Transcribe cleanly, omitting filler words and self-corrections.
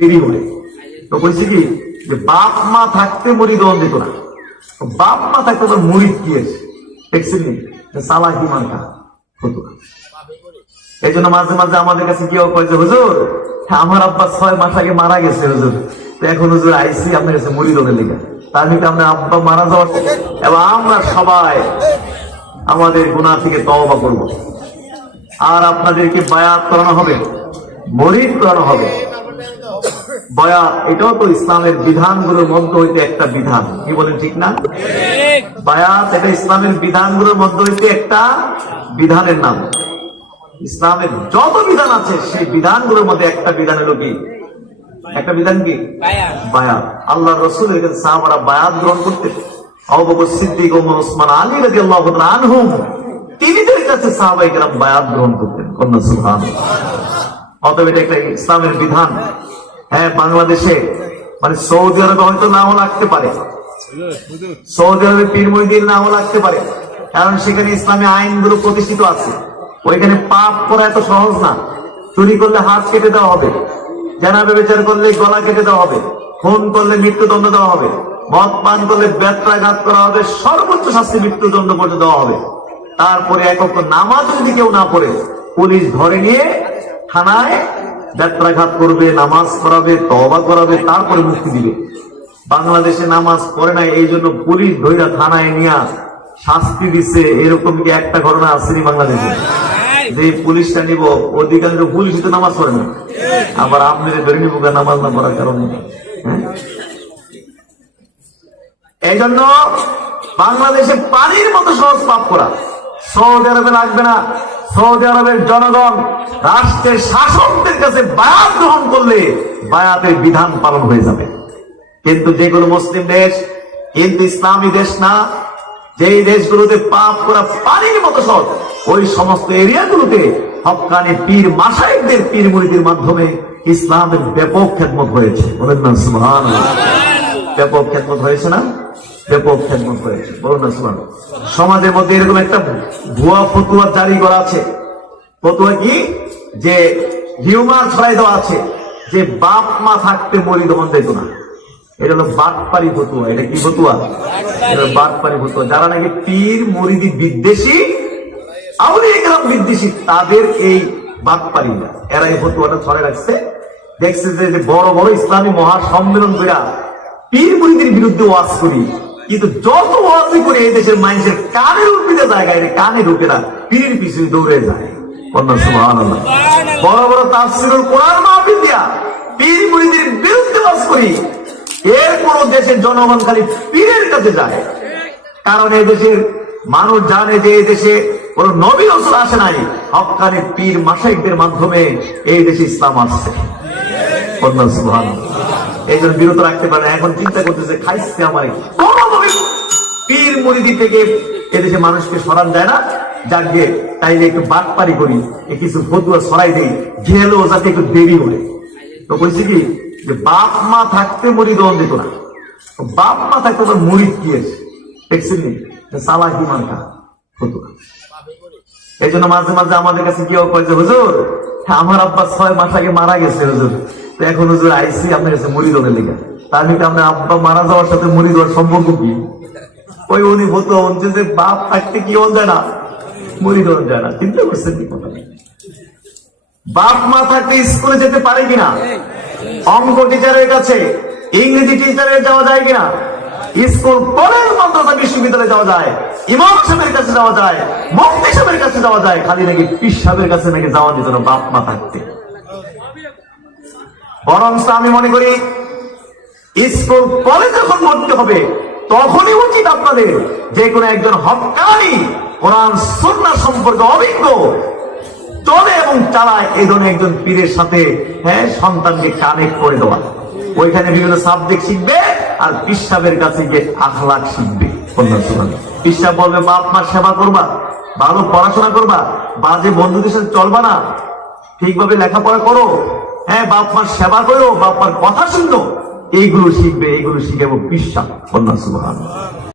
দেরি হলে তো বলছি কি যে বাপ মা থাকতে মুরিদ হন যেত না, বাপ মা থাকতে তো মুরিদ কি আছে দেখছেন সালা কি মানটা হতো না। এই জন্য মাঝে মাঝে আমাদের কাছে কেউ কয় যে হুজুর আমার আব্বা 6 মাস আগে মারা গেছে হুজুর, তো এখন হুজুর আইসি আপনার কাছে মুরিদ হনের লেগে, তার নিকে আপনার আব্বা মারা যাওয়ার এবং আমরা সবাই আমাদের গুনাহ থেকে তওবা করব, আর আপনাদেরকে বায়াত করানো হবে, মুরিদ করানো হবে। বায়াত এটাও তো ইসলামের বিধানগুলোর মধ্যে হইতে একটা বিধান, কি বলেন ঠিক না? বায়াত এটা ইসলামের বিধানগুলোর মধ্যে হইতে একটা বিধানের নাম। ইসলামের যত বিধান আছে সেই বিধানগুলোর মধ্যে একটা বিধান হলো কি, একটা বিধান কি বায়াত। আল্লাহ রাসূলের কাছে সাহাবারা বায়াত গ্রহণ করতেন, আবু বকর সিদ্দিক, ওমর, ওসমান, আলী রাদিয়াল্লাহু তাআলা আনহুম, তিনিদের কাছে সাহাবায়ে কেরাম বায়াত গ্রহণ করতেন। কন্যা সুবহানাল্লাহ। অতএব এটা একটা ইসলামের বিধান। হ্যাঁ, বাংলাদেশে মানে সৌদি আরবে হয়তো নাও লাগতে পারে, সৌদি আরবে পীর মুরিদের নাও লাগতে পারে, কারণ সেখানে ইসলামী আইনগুলো প্রতিষ্ঠিত আছে। ওইখানে পাপ করা এত সহজ না। চুরি করলে হাত কেটে দেওয়া হবে, জেনা ব্যভিচার করলে গলা কেটে দেওয়া হবে, খুন করলে মৃত্যুদণ্ড দেওয়া হবে, মদ পান করলে বেত্রাঘাত করা হবে, সর্বোচ্চ শাস্তি মৃত্যুদণ্ড পর্যন্ত দেওয়া হবে। তারপরে এক ওয়াক্ত নামাজ যদি কেউ না পড়ে পুলিশ ধরে নিয়ে থানায় বেত্রাঘাত করবে, নামাজ পড়াবে, তওবা করাবে, তারপরে মুক্তি দিবে। বাংলাদেশে নামাজ পড়ে না এই জন্য পুলিশ ধইরা থানায় নিয়ে শাস্তি দিচ্ছে, এরকম কি একটা ঘটনা আসেনি বাংলাদেশে? যে পুলিশটা নিব, অধিকাংশ পুলিশ তো নামাজ পড়ে না, আবার আপনাদের ধরে নিব নামাজ না পড়ার কারণে। এই জন্য বাংলাদেশে পানির মতো সহজ পাপ করা। সৌদি আরবে লাগবে না। সৌদি আরবের জনগণ রাষ্ট্রের শাসকদের কাছে বায়াত গ্রহণ করলে বায়াতের বিধান পালন হয়ে যাবে। কিন্তু যেগুলো মুসলিম দেশ, কিন্তু ইসলামী দেশ না, যেই দেশগুলোতে পাপ করা পানির মতো সহজ, ওই সমস্ত এরিয়াগুলোতে হক্কানি পীর মাশায়েখদের, পীর মুরিদের মাধ্যমে ইসলামের ব্যাপক খেদমত হয়েছে। বলেন না সুবহানাল্লাহ। ব্যাপক খেদমত হয়েছে না? ব্যাপক খেদমত হয়েছে। বলুন না সুবহানাল্লাহ। সমাজের মধ্যে এরকম একটা ভুয়া ফতুয়া জারি করা আছে। ফতুয়া কি? যে হিউমার ছড়াই দেওয়া আছে যে বাপ মা থাকতে মুরিদ হন যেত না। এটা হলো বাটপারি ফতুয়া। এটা কি ফতুয়া? এটা বাটপারি ফতুয়া। যারা নাকি পীর মুরিদি বিদ্বেষী, আউলিয়া কেরাম বিদ্বেষী, তাদের এই বাটপারি, এরা এই ফতুয়াটা ছড়াই রাখছে। দেখছে যে বড় বড় ইসলামী মহাসম্মেলন কইরা পীর মুরিদের বিরুদ্ধে ওয়াজ করি, কিন্তু যত ওয়াজই করে এই দেশের মানুষের কানের উল্পিতে জায়গায় কানে ঢুকে না, পীরের পিছনে দৌড়ে যায়। কন্যা সুবহানাল্লাহ। বড় বড় তাফসীরুল কোরআন মাহফিল দিয়া পীর মুরিদের বিরুদ্ধে ওয়াজ করি, এর কোন দেশের জনগণ খালি পীরের কাছে যায়। কারণ এই দেশের মানুষ জানে যে এই দেশে কোন নবী রাসূল আসে নাই, হক্কানি পীর মাশায়েখদের মাধ্যমে এই দেশে ইসলাম আসছে। কন্যা সুবহানাল্লাহ। এই জন্য বিরত রাখতে পারে। এখন চিন্তা করতেছে খাইছে আমারে কোনভাবে পীর মুরিদি থেকে এদেশে মানুষকে সরান যায় না, যাকে তাইলে একটু বাটপারি করি, কিছু ফতুয়া ছড়াই দেই, গেলেও যাতে একটু দেরি হলে। তো বলছি কি যে বাপ মা থাকতে মুরিদ হন যেত না, বাপ মা থাকতে তো মুরিদ কি আছে দেখছেন সালা কি মানটা হতো না। এই জন্য মাঝে মাঝে আমাদের কাছে কেউ কয় যে হুজুর আমার আব্বা 6 মাস আগে মারা গেছে হুজুর, তো এখন হুজুর আইসি আপনার কাছে মুরিদ হনের লেগে, তার নিকে আপনার আব্বা মারা যাওয়ার সাথে মুরিদ হওয়ার সম্পর্ক কি? ওই উনি হতো যে বাপ থাকতে কি হন যায় না, মুরিদ হন যায় না। চিন্তা করছেন কি কথা? বাপ মা থাকতে স্কুলে যেতে পারে কিনা, অঙ্ক টিচারের কাছে, ইংরেজি টিচারের যাওয়া যায় কিনা, স্কুল কলেজ মাদ্রাসা বিশ্ববিদ্যালয়ে যাওয়া যায়, ইমাম সাহেবের কাছে যাওয়া যায়, মুফতি সাহেবের কাছে যাওয়া যায়, খালি নাকি পীর সাহেবের কাছে নাকি যাওয়া যেত না বাপ মা থাকতে। বরং আমি মনে করি স্কুল কলেজ যখন ভর্তি হবে তখনই উচিত আপনাদের যে কোনো একজন হক্কানি কোরআন সুন্নাহ সম্পর্কে অভিজ্ঞ চলে এবং চালায় এই ধরনের একজন পীরের সাথে সন্তানকে কানেক্ট করে দেওয়া। ওইখানে বিভিন্ন সাবজেক্ট শিখবে আর পীর সাহেবের কাছে গিয়ে আখলাক শিখবে। পীর সাহেব বলবে বাপ মার সেবা করবা, ভালো পড়াশোনা করবা, বাজে বন্ধুদের সাথে চলবা না, ঠিকভাবে লেখাপড়া করো, বাপ মার সেবা করো, বাপ মার কথা শুনো, এইগুলো শিখবে, এইগুলো শিখে পীর সাহেব। সুবহানাল্লাহ।